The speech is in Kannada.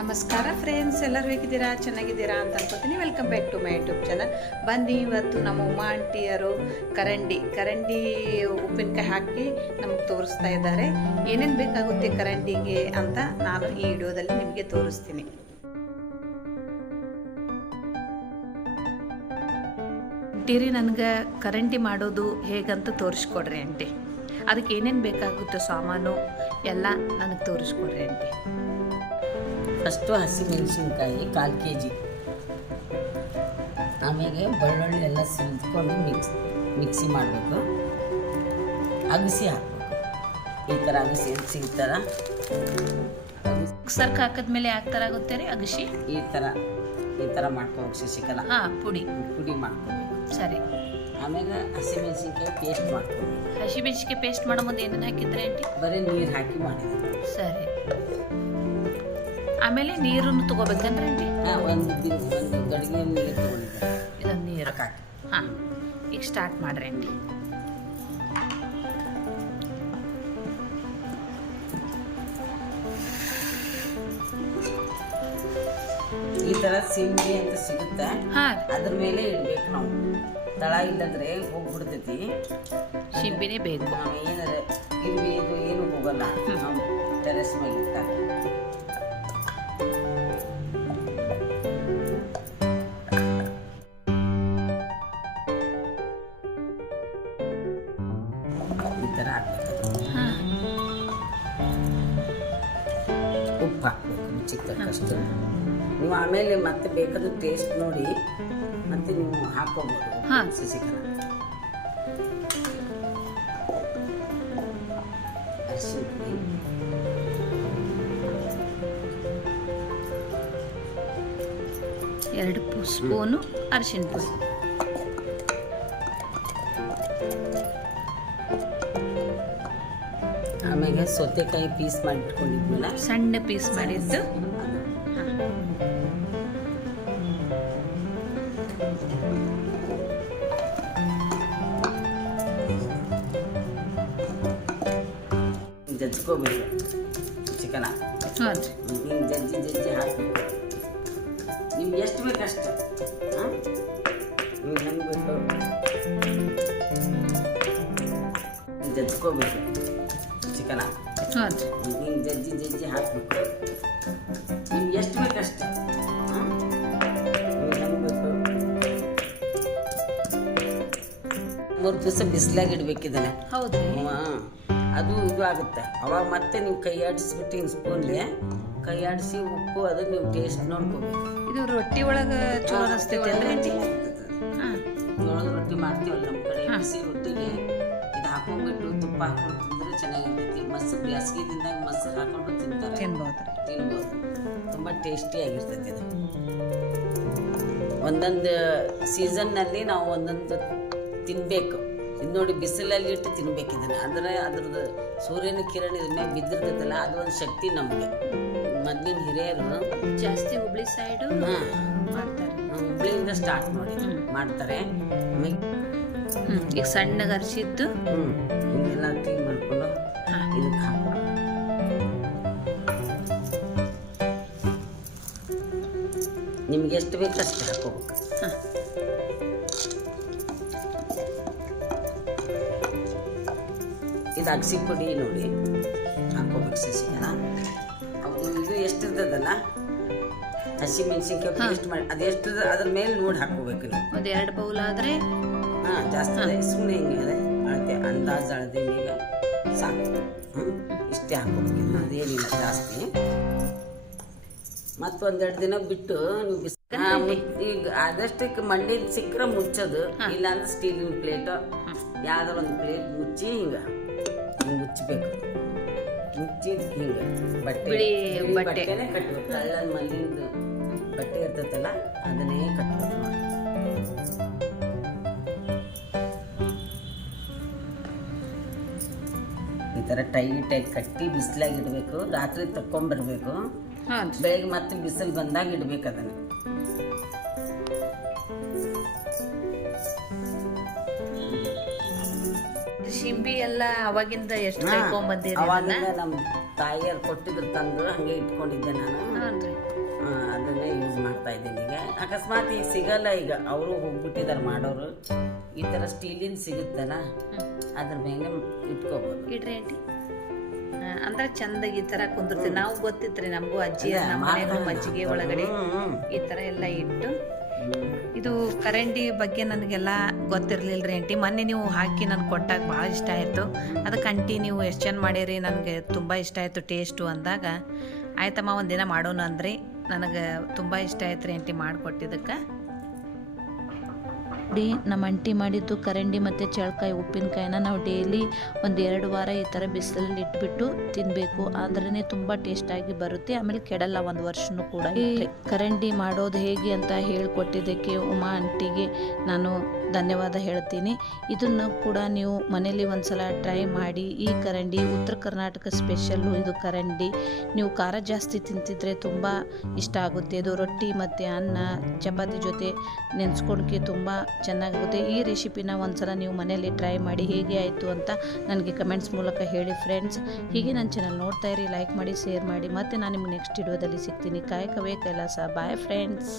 ನಮಸ್ಕಾರ ಫ್ರೆಂಡ್ಸ್ ಎಲ್ಲರೂ ಹೇಗಿದ್ದೀರಾ? ಚೆನ್ನಾಗಿದ್ದೀರಾ ಅಂತ ಅನ್ಕೋತೀನಿ. Welcome back to my YouTube channel ಬನ್ನಿ, ಇವತ್ತು ನಮ್ಮ ಉಮಾ ಆಂಟಿಯರು ಕರಂಡಿ ಕರಂಡಿ ಉಪ್ಪಿನಕಾಯಿ ಹಾಕಿ ನಮಗೆ ತೋರಿಸ್ತಾ ಇದ್ದಾರೆ. ಏನೇನು ಬೇಕಾಗುತ್ತೆ ಕರಂಡಿಗೆ ಅಂತ ನಾನು ಈ ವಿಡಿಯೋದಲ್ಲಿ ನಿಮಗೆ ತೋರಿಸ್ತೀನಿ. ಟೀರಿ ನನಗೆ ಕರಂಡಿ ಮಾಡೋದು ಹೇಗಂತ ತೋರಿಸ್ಕೊಡ್ರಿ ಆಂಟಿ. ಅದಕ್ಕೆ ಏನೇನು ಬೇಕಾಗುತ್ತೆ ಸಾಮಾನು ಎಲ್ಲ ನನಗೆ ತೋರಿಸ್ಕೊಡ್ರಿ ಆಂಟಿ. ಫಸ್ಟು ಹಸಿಮೆಣಸಿನ್ಕಾಯಿ ಕಾಲು ಕೆ ಜಿ ಆಮೇಲೆ ಬೆಳ್ಳುಳ್ಳಿ ಎಲ್ಲ ಸಿಂತ್ಕೊಂಡು ಮಿಕ್ಸ್ ಮಿಕ್ಸಿ ಮಾಡಬೇಕು. ಅಗಸಿ ಹಾಕಬೇಕು. ಈ ಥರ ಅಗಸಿ ಸಿಗ್ತಾರ ಸರ್ಕ್ ಹಾಕಿದ್ಮೇಲೆ ಯಾವ ಥರ ಆಗುತ್ತೆ ರೀ ಅಗಸಿ? ಈ ಥರ ಈ ಥರ ಮಾಡ್ಕೋಬೇಕು ಶಶಿಕಲ. ಹಾಂ ಪುಡಿ. ಪುಡಿ ಮಾಡ್ಕೋಬೇಕು. ಸರಿ. ಆಮೇಲೆ ಹಸಿಮೆಣಸಿನ್ಕಾಯಿ ಪೇಸ್ಟ್ ಮಾಡ್ಕೋಬೇಕು. ಹಸಿಮೆಣಸಿನ್ಕಾಯಿ ಪೇಸ್ಟ್ ಮಾಡೋ ಮುಂದೆ ಏನೇನು ಹಾಕಿದ್ರೆ ಆಂಟಿ? ಬರೀ ನೀರು ಹಾಕಿ ಮಾಡಿದೆ ಸರಿ. ಆಮೇಲೆ ನೀರನ್ನು ತಗೋಬೇಕಂದ್ರೆ ಆಂಟಿ ಒಂದು ದಿನ ಒಂದು ಗಡಿಗೆ ನೀರು ತೊಗೊಂಡಿದ್ದೆ ಇದೊಂದು ನೀರು. ಹಾಂ ಈಗ ಸ್ಟಾರ್ಟ್ ಮಾಡ್ರಿ ಅಂಡಿ ಈ ತರ ಸಿಂಬಿ ಅಂತ ಸಿಗುತ್ತೆ. ಹಾಂ. ಅದ್ರ ಮೇಲೆ ಇಡ್ಬೇಕು ನಾವು. ತಳ ಇಲ್ಲಂದ್ರೆ ಹೋಗ್ಬಿಡ್ತೈತಿ. ಸಿಂಬಿನೇ ಬೇಕು. ನಾವು ಏನಾರ ಇರ್ವಿ ಇದು ಏನು ಹೋಗಲ್ಲ. ನಾವು ಟೆರೆಸ್ ಮೇಲೆ ಇಟ್ಟಾಗ ಈ ಥರ ಉಪ್ಪು ಹಾಕ್ಬೇಕು ರುಚಿಗೆ ನೀವು ಆಮೇಲೆ ಮತ್ತೆ ಬೇಕಾದ ಟೇಸ್ಟ್ ನೋಡಿ ಮತ್ತೆ ನೀವು ಹಾಕೋಬಹುದು ಹಾ. ಸಸಿಕಲ ಅರಿಶಿನ ಪುಡಿ. ಎರಡು ಸ್ಪೂನು ಅರಿಶಿನ ಪುಡಿ. ಆಮೇಲೆ ಸೌತೆಕಾಯಿ ಪೀಸ್ ಮಾಡಿಟ್ಕೊಂಡಿದ್ವಲ್ಲ ಸಣ್ಣ ಪೀಸ್ ಮಾಡಿದ್ದು. ಜಜ್ಕೋಬೇಕು ಚಿಕನ. ಹಿಂಗೆ ಜಜ್ಜಿ ಜಜ್ಜಿ ಹಾಕಬೇಕು ನಿಮ್ಗೆ ಎಷ್ಟು ಬೇಕಷ್ಟು ಹಾಂ? ನೀವು ಹೆಂಗೆ ಬೇಕು ಜಜ್ಕೋಬೇಕು ಚಿಕನ ಹಿಂಗೆ ಜಜ್ಜಿ ಜಜ್ಜಿ ಹಾಕಬೇಕು. ನಿಮ್ಗೆ ಎಷ್ಟು ಬೇಕಷ್ಟು ಹಾಂ? ನೀವು ಹೆಂಗೆ ಬೇಕು ಮೂರು ದಿವಸ ಬಿಸಿಲಾಗ ಇಡ್ಬೇಕು ಇದನ್ನ. ಹೌದು. ಅದು ಇದು ಆಗುತ್ತೆ. ಅವಾಗ ಮತ್ತೆ ನೀವು ಕೈ ಆಡಿಸ್ಬಿಟ್ಟು ಹಿಂಗೆ ಸ್ಪೂನ್ಗೆ ಕೈ ಆಡಿಸಿ ಉಪ್ಪು ಅದು ನೀವು ಟೇಸ್ಟ್ ನೋಡ್ಕೋಬೇಕು. ಇದು ರೊಟ್ಟಿ ಒಳಗೆ ಚಲೋ ಅನಿಸ್ತೈತೆ ಅಲ್ರಿ? ಜೋಳದ ರೊಟ್ಟಿ ಮಾಡ್ತೀವಲ್ಲ ನಮ್ಮ ಕಡೆ ಹಸಿ ರೊಟ್ಟಿಗೆ ಇದು ಹಾಕೊಂಡ್ಬಿಟ್ಟು ತುಪ್ಪ ಹಾಕೊಂಡು ತಿಂದರೆ ಚೆನ್ನಾಗಿರ್ತೈತಿ. ಮೊಸರು ಬೇಸಿಗೆ ದಿನದಾಗ ಮೊಸರು ಹಾಕೊಂಡು ತಿಂತಾರೆ. ತಿನ್ಬೋದು ತಿನ್ಬೋದು. ತುಂಬ ಟೇಸ್ಟಿಯಾಗಿರ್ತೈತಿ ಇದು ಒಂದೊಂದು ಸೀಸನ್ನಲ್ಲಿ ನಾವು ಒಂದೊಂದು ತಿನ್ನಬೇಕು ಇದು ನೋಡಿ ಬಿಸಿಲಲ್ಲಿ ಇಟ್ಟು ತಿನ್ಬೇಕು ಇದನ್ನು. ಅಂದರೆ ಅದ್ರದ್ದು ಸೂರ್ಯನ ಕಿರಣ ಇದ್ರ ಮೇಲೆ ಬಿದ್ದಿರ್ತೈತಲ್ಲ ಅದು ಒಂದು ಶಕ್ತಿ ನಮಗೆ. ಮೊದಲಿನ ಹಿರಿಯರು ಜಾಸ್ತಿ ಹುಬ್ಳಿ ಸೈಡು ಮಾಡ್ತಾರೆ. ಹುಬ್ಳಿಯಿಂದ ಸ್ಟಾರ್ಟ್ ಮಾಡಿ ಮಾಡ್ತಾರೆ. ಈಗ ಸಣ್ಣಗೆ ಅರಿಸಿದ್ದು ಹ್ಞೂ ಕ್ಲೀನ್ ಮಾಡಿಕೊಂಡು ಇದಕ್ಕೆ ಹಾಕೋಣ ನಿಮ್ಗೆ ಎಷ್ಟು ಬೇಕು ಅಷ್ಟು ಹಾಕೋಬೇಕು ಹಾಂ. ಇದು ಅಗಸಿ ಪುಡಿ ನೋಡಿ. ಹಾಕೋಬೇಕು ಸಸಿಗೆಲ್ಲ ಎಷ್ಟು ಹಸಿಮೆಣಸಿನ್ಕಾಯಿ ಹಸಿ ಮೆಣಸಿನ್ಕಾಯಿ ಪೇಸ್ಟ್ ಮಾಡಿ ಅದೆಷ್ಟು ಅದ್ರ ಮೇಲೆ ನೋಡಿ ಹಾಕೋಬೇಕು ನೀವು. ಒಂದು ಎರಡು ಬೌಲ್ ಆದರೆ? ಹಾಂ ಜಾಸ್ತಿ ಅದೇ ಸುಮ್ಮನೆ ಹಿಂಗೆ ಅದೇ ಅಳತೆ ಅಂದಾಜು ಅಳತೆ ಈಗ ಸಾಕು? ಇಷ್ಟೇ ಹಾಕೋಬೇಕು ಅದೇನಿಲ್ಲ ಜಾಸ್ತಿ. ಮತ್ತೊಂದೆರಡು ದಿನ ಬಿಟ್ಟು ನೀವು ಬಿಸಿ ಈಗ ಆದಷ್ಟಕ್ಕೆ ಮಂಡಿನ ಸಿಕ್ಕರೆ ಮುಚ್ಚೋದು ಇಲ್ಲಾಂದ್ರೆ ಸ್ಟೀಲಿನ ಪ್ಲೇಟ್ ಯಾವ್ದಾರ ಒಂದು ಪ್ಲೇಟ್ ಮುಚ್ಚಿ ಹಿಂಗೆ ಮುಚ್ಚಬೇಕು. ಮುಚ್ಚಿದ್ ಹಿಂಗೆ. ಬಟ್ಟೆ ಬಿಳಿ ಬಟ್ಟೆ. ಬಟ್ಟೆನೇ ಕಟ್ಟಬೇಕು ಕಳ್ಳನ ಮಲ್ಲಿಂದು ಬಟ್ಟೆ ಇರ್ತೈತಲ್ಲ ಅದನ್ನೇ ಕಟ್ಟಬೇಕು ನೋಡಿ ಈ ಥರ ಟೈಟಾಗಿ ಕಟ್ಟಿ ಬಿಸಿಲಾಗಿ ಇಡಬೇಕು. ರಾತ್ರಿ ತಕ್ಕೊಂಬರ್ಬೇಕು ಬೆಳಿಗ್ಗೆ ಬೆಳಗ್ಗೆ ಮತ್ತೆ ಬಿಸಿಲು ಬಂದಾಗ ಇಡ್ಬೇಕು ಅದನ್ನು. ಎಲ್ಲ ಅವಾಗಿಂದ ಎಷ್ಟು ಹಾ, ಕೈಕೊಂಬಂದಿರಿ ಅವಾಗಿಂದ ನಮ್ಮ ತಾಯಿಯರು ಕೊಟ್ಟಿದ್ರು ತಂದು ಹಂಗೆ ಇಟ್ಕೊಂಡಿದ್ದೆ ನಾನು. ಅದನ್ನೇ ಯೂಸ್ ಮಾಡ್ತಾ ಇದ್ದೀನಿ ಈಗ. ಅಕಸ್ಮಾತ್ ಈಗ ಸಿಗಲ್ಲ ಈಗ. ಅವರು ಹೋಗ್ಬಿಟ್ಟಿದ್ದಾರೆ ಮಾಡೋರು. ಈ ಥರ ಸ್ಟೀಲಿನ ಸಿಗುತ್ತಲ್ಲ ಅದ್ರ ಮೇಲೆ ಇಟ್ಕೋಬೋದು. ಇಡ್ರಿ ಆಂಟಿ. ಅಂದ್ರೆ ಚಂದ ಈ ತರ ಕುಂದಿರ್ತೀವಿ. ನಾವು ಗೊತ್ತಿತ್ರಿ ನಮಗೂ ಅಜ್ಜಿ ನಮ್ಮ ಮನೆಗೂ ಮಜ್ಜಿಗೆ ಒಳಗಡೆ ಹ್ಮ್. ಈ ತರ ಎಲ್ಲ ಇಟ್ಟು ಇದು ಕರೆಂಟಿ ಬಗ್ಗೆ ನನಗೆಲ್ಲ ಗೊತ್ತಿರಲಿಲ್ಲ ರೀ ಆಂಟಿ ಮೊನ್ನೆ ನೀವು ಹಾಕಿ ನನಗೆ ಕೊಟ್ಟಾಗ ಭಾಳ ಇಷ್ಟ ಆಯಿತು. ಅದಕ್ಕೆ ಆಂಟಿ ನೀವು ಎಷ್ಟು ಚೆಂದ ಮಾಡಿರಿ, ನನಗೆ ತುಂಬ ಇಷ್ಟ ಆಯಿತು ಟೇಸ್ಟು ಅಂದಾಗ. ಆಯ್ತಮ್ಮ, ಒಂದಿನ ಮಾಡೋಣ ಅಂದ್ರಿ ನನಗೆ ತುಂಬ ಇಷ್ಟ ಆಯ್ತು ರೀ ಆಂಟಿ ಮಾಡಿಕೊಟ್ಟಿದ್ದಕ್ಕೆ. ನೋಡಿ ನಮ್ಮ ಅಂಟಿ ಮಾಡಿದ್ದು ಕರಂಡಿ ಮತ್ತು ಚಳಕಾಯಿ ಉಪ್ಪಿನಕಾಯಿನ ನಾವು ಡೈಲಿ ಒಂದು ಎರಡು ವಾರ ಈ ಥರ ಬಿಸಿಲಲ್ಲಿ ಇಟ್ಬಿಟ್ಟು ತಿನ್ನಬೇಕು ಆದ್ರೇ ತುಂಬ ಟೇಸ್ಟಾಗಿ ಬರುತ್ತೆ. ಆಮೇಲೆ ಕೆಡಲ್ಲ ಒಂದು ವರ್ಷನೂ ಕೂಡ ಈ ಕರಂಡಿ ಮಾಡೋದು ಹೇಗೆ ಅಂತ ಹೇಳಿಕೊಟ್ಟಿದ್ದಕ್ಕೆ ಉಮಾ ಅಂಟಿಗೆ ನಾನು ಧನ್ಯವಾದ ಹೇಳ್ತೀನಿ. ಇದನ್ನು ಕೂಡ ನೀವು ಮನೇಲಿ ಒಂದ್ಸಲ ಟ್ರೈ ಮಾಡಿ. ಈ ಕರಂಡಿ, ಉತ್ತರ ಕರ್ನಾಟಕ ಸ್ಪೆಷಲ್ಲು ಇದು ಕರಂಡಿ. ನೀವು ಖಾರ ಜಾಸ್ತಿ ತಿಂತಿದ್ರೆ ತುಂಬ ಇಷ್ಟ ಆಗುತ್ತೆ. ಇದು ರೊಟ್ಟಿ ಮತ್ತು ಅನ್ನ, ಚಪಾತಿ ಜೊತೆ ನೆನೆಸ್ಕೊಳಕ್ಕೆ ತುಂಬ ಚೆನ್ನಾಗುತ್ತೆ ಈ ರೆಸಿಪಿನ ಒಂದ್ಸಲ ನೀವು ಮನೇಲಿ ಟ್ರೈ ಮಾಡಿ ಹೇಗೆ ಆಯಿತು ಅಂತ ನನಗೆ ಕಮೆಂಟ್ಸ್ ಮೂಲಕ ಹೇಳಿ ಫ್ರೆಂಡ್ಸ್. ಹೀಗೆ ನನ್ನ ಚಾನಲ್ ನೋಡ್ತಾ ಇರಿ, ಲೈಕ್ ಮಾಡಿ, ಶೇರ್ ಮಾಡಿ. ಮತ್ತು ನಾನು ನಿಮ್ಗೆ ನೆಕ್ಸ್ಟ್ ವಿಡಿಯೋದಲ್ಲಿ ಸಿಗ್ತೀನಿ. ಕಾಯಕವೇ ಕೈಲಾಸ. Bye friends.